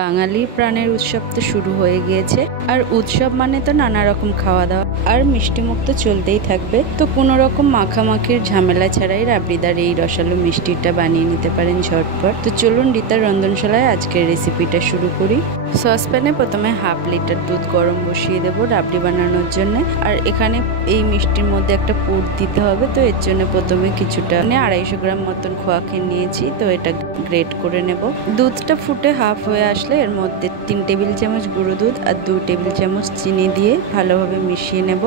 বাঙালির প্রাণের উৎসব তো শুরু হয়ে গিয়েছে। আর উৎসব মানে তো নানা রকম খাওয়া দাওয়া আর মিষ্টিমুখ তো চলতেই থাকবে। তো কোনো রকম মাখামাখির ঝামেলা ছাড়াই রাবড়িদার এই রসালো মিষ্টিটা বানিয়ে নিতে পারেন ঝটপট। তো চলুন রিতার রন্ধনশালায় আজকের রেসিপিটা শুরু করি। সসপ্যানে প্রথমে হাফ লিটার দুধ গরম বসিয়ে দেবো রাবড়ি বানানোর জন্য। আর এখানে এই মিষ্টির মধ্যে একটা পুর দিতে হবে, তো এর জন্য প্রথমে কিছুটা 250 গ্রাম মতন খোয়া ক্ষীর নিয়েছি, তো এটা গ্রেট করে নেব। দুধটা ফুটে হাফ হয়ে আসলে এর মধ্যে 3 টেবিল চামচ গুঁড়ো দুধ আর 2 টেবিল চামচ চিনি দিয়ে ভালোভাবে মিশিয়ে নেব।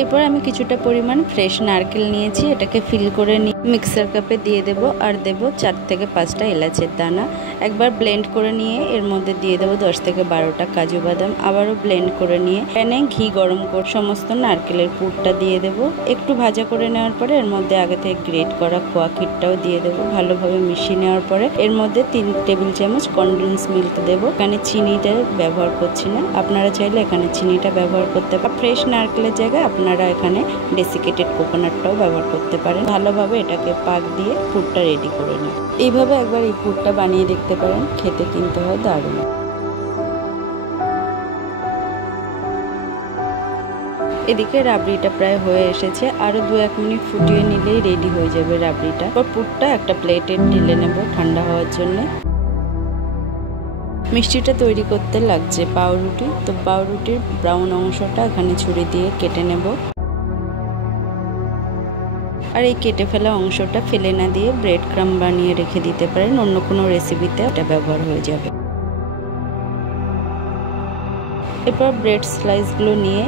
এরপর আমি কিছুটা পরিমাণ ফ্রেশ নারকেল নিয়েছি, এটাকে ফিল করে নিয়ে মিক্সার কাপে দিয়ে দেব। আর দেব 4 থেকে 5টা এলাচের দানা। একবার ব্লেন্ড করে নিয়ে এর মধ্যে দিয়ে দেবো 10 থেকে 12টা কাজু বাদাম। আবারও ব্লেন্ড করে নিয়ে প্যানে ঘি গরম করে সমস্ত নারকেলের পুরটা দিয়ে দেব। একটু ভাজা করে নেওয়ার পরে এর মধ্যে আগে থেকে গ্রেট করা খোয়া ক্ষীরটাও দিয়ে দেবো। ভালোভাবে মিশিয়ে নেওয়ার পরে এর মধ্যে 3 টেবিল চামচ কনডেন্স মিল্ক দেবো। এখানে চিনিটা ব্যবহার করছি না, আপনারা চাইলে এখানে চিনিটা ব্যবহার করতে পারেন। ফ্রেশ নারকেলের জায়গায় আপনারা এখানে ডেসিকেটেড কোকোনাটটাও ব্যবহার করতে পারেন। ভালোভাবে এটাকে পাক দিয়ে পুরটা রেডি করে নিন। এইভাবে একবার এই পুরটা বানিয়ে দেখতে পারেন, খেতে কিন্তু হয় দারুণ। এদিকে রাবড়িটা প্রায় হয়ে এসেছে, আরো 2-1 মিনিট ফুটিয়ে নিলেই রেডি হয়ে যাবে রাবড়িটা। এরপর পুরটা একটা প্লেটে ঢেলে নেব ঠান্ডা হওয়ার জন্য। মিষ্টিটা তৈরি করতে লাগছে পাউরুটি, তো পাউরুটির ব্রাউন অংশটা এখানে ছুরি দিয়ে কেটে নেব। আর এই কেটে ফেলা অংশটা ফেলে না দিয়ে ব্রেড ক্রাম্ব বানিয়ে রেখে দিতে পারেন, অন্য কোনো রেসিপিতে এটা ব্যবহার হয়ে যাবে। এরপর ব্রেড স্লাইসগুলো নিয়ে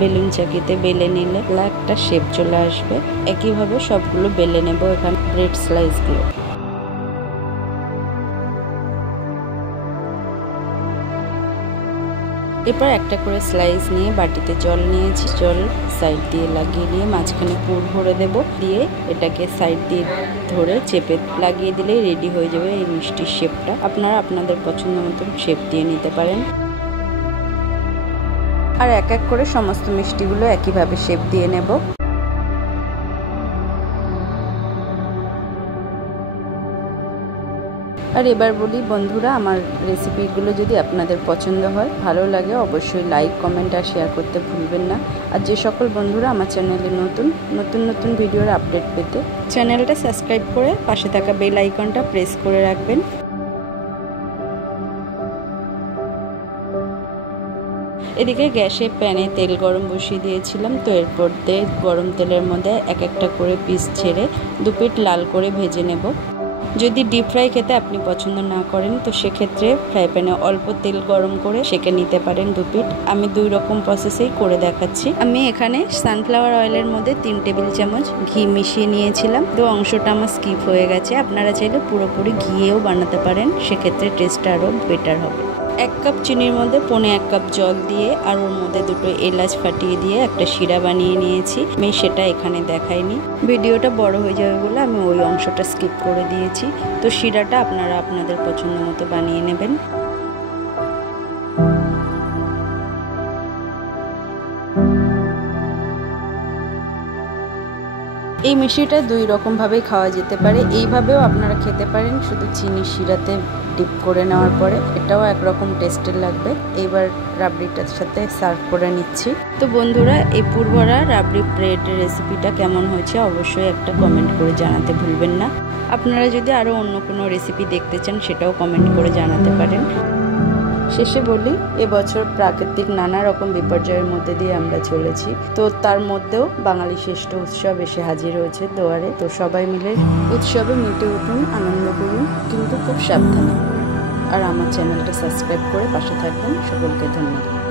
বেলুন চাকিতে বেলে নিলে একটা শেপ চলে আসবে। একইভাবে সবগুলো বেলে নেব এখানে ব্রেড স্লাইসগুলো। এরপর একটা করে স্লাইস নিয়ে বাটিতে জল নিয়েছি, জল সাইড দিয়ে লাগিয়ে নিয়ে মাঝখানে পুর ভরে দেব। দিয়ে এটাকে সাইড দিয়ে ধরে চেপে লাগিয়ে দিলেই রেডি হয়ে যাবে এই মিষ্টির শেপটা। আপনারা আপনাদের পছন্দ মতন শেপ দিয়ে নিতে পারেন। আর এক এক করে সমস্ত মিষ্টিগুলো একইভাবে শেপ দিয়ে নেব। আর এবার বলি বন্ধুরা, আমার রেসিপিগুলো যদি আপনাদের পছন্দ হয়, ভালো লাগে, অবশ্যই লাইক, কমেন্ট আর শেয়ার করতে ভুলবেন না। আর যে সকল বন্ধুরা আমার চ্যানেলে নতুন ভিডিওর আপডেট পেতে চ্যানেলটা সাবস্ক্রাইব করে পাশে থাকা বেল আইকনটা প্রেস করে রাখবেন। এদিকে গ্যাসে প্যানে তেল গরম বসিয়ে দিয়েছিলাম, তো এরপর গরম তেলের মধ্যে এক একটা করে পিস ছেড়ে 2 পিঠ লাল করে ভেজে নেব। যদি ডিপ ফ্রাই খেতে আপনি পছন্দ না করেন, তো সেক্ষেত্রে ফ্রাই প্যানে অল্প তেল গরম করে সেঁকে নিতে পারেন 2 পিঠ। আমি 2 রকম প্রসেসেই করে দেখাচ্ছি। আমি এখানে সানফ্লাওয়ার অয়েলের মধ্যে 3 টেবিল চামচ ঘি মিশিয়ে নিয়েছিলাম, তো অংশটা আমার স্কিপ হয়ে গেছে। আপনারা চাইলে পুরোপুরি ঘিয়েও বানাতে পারেন, সেক্ষেত্রে টেস্টটা আরও বেটার হবে। 1 কাপ চিনির মধ্যে 1.25 কাপ জল দিয়ে আর ওর মধ্যে 2টো এলাচ ফাটিয়ে দিয়ে একটা শিরা বানিয়ে নিয়েছি। আমি সেটা এখানে দেখাইনি, ভিডিওটা বড় হয়ে যাবে বলে আমি ওই অংশটা স্কিপ করে দিয়েছি। তো শিরাটা আপনারা আপনাদের পছন্দ মতো বানিয়ে নেবেন। এই মিষ্টিটা 2 রকমভাবেই খাওয়া যেতে পারে। এইভাবেও আপনারা খেতে পারেন, শুধু চিনি শিরাতে ডিপ করে নেওয়ার পরে, এটাও একরকম টেস্টের লাগবে। এবার রাবড়িটার সাথে সার্ভ করে নিচ্ছি। তো বন্ধুরা, এই পুরভরা রাবড়ি ব্রেডের রেসিপিটা কেমন হয়েছে অবশ্যই একটা কমেন্ট করে জানাতে ভুলবেন না। আপনারা যদি আরও অন্য কোনো রেসিপি দেখতে চান সেটাও কমেন্ট করে জানাতে পারেন। শেষে বলি, এবছর প্রাকৃতিক নানা রকম বিপর্যয়ের মধ্যে দিয়ে আমরা চলেছি, তো তার মধ্যেও বাঙালি শ্রেষ্ঠ উৎসব এসে হাজির হয়েছে দুয়ারে। তো সবাই মিলে উৎসবে মেতে উঠুন, আনন্দ করুন, কিন্তু খুব সাবধানে। আর আমার চ্যানেলটা সাবস্ক্রাইব করে পাশে থাকবেন। সকলকে ধন্যবাদ।